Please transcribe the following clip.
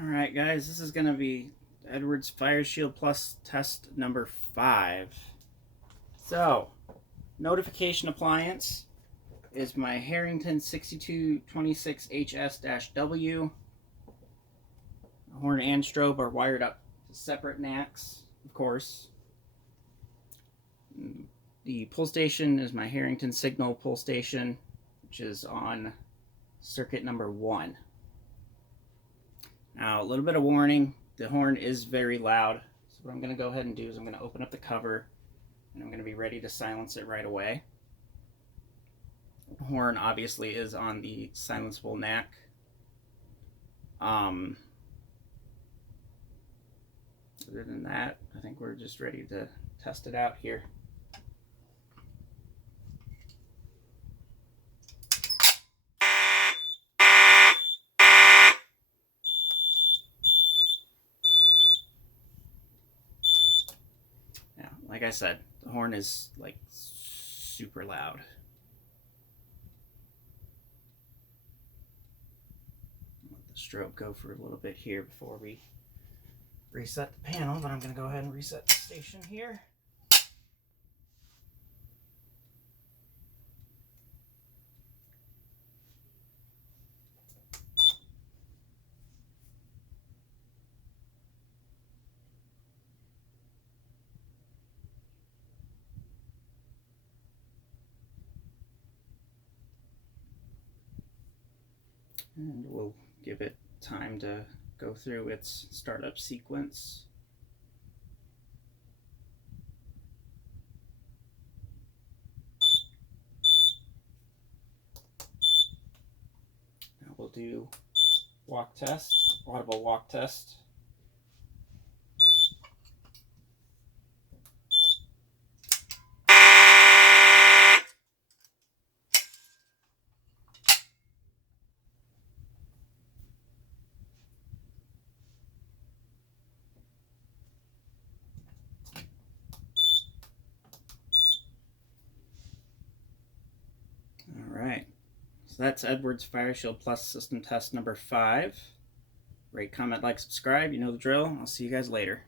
Alright guys, this is going to be Edwards FireShield Plus test number 5. So, notification appliance is my Harrington 6226HS-W. The horn and strobe are wired up to separate NACs, of course. The pull station is my Harrington signal pull station, which is on circuit number 1. Now, a little bit of warning, the horn is very loud. So what I'm going to go ahead and do is I'm going to open up the cover and I'm going to be ready to silence it right away. The horn obviously is on the silenceable NAC. Other than that, I think we're just ready to test it out here. Yeah, like I said, the horn is like super loud. Let the strobe go for a little bit here before we reset the panel, but I'm going to go ahead and reset the station here. And we'll give it time to go through its startup sequence. Now we'll do walk test, audible walk test. Alright, so that's Edwards FireShield Plus system test number 5. Rate, comment, like, subscribe. You know the drill. I'll see you guys later.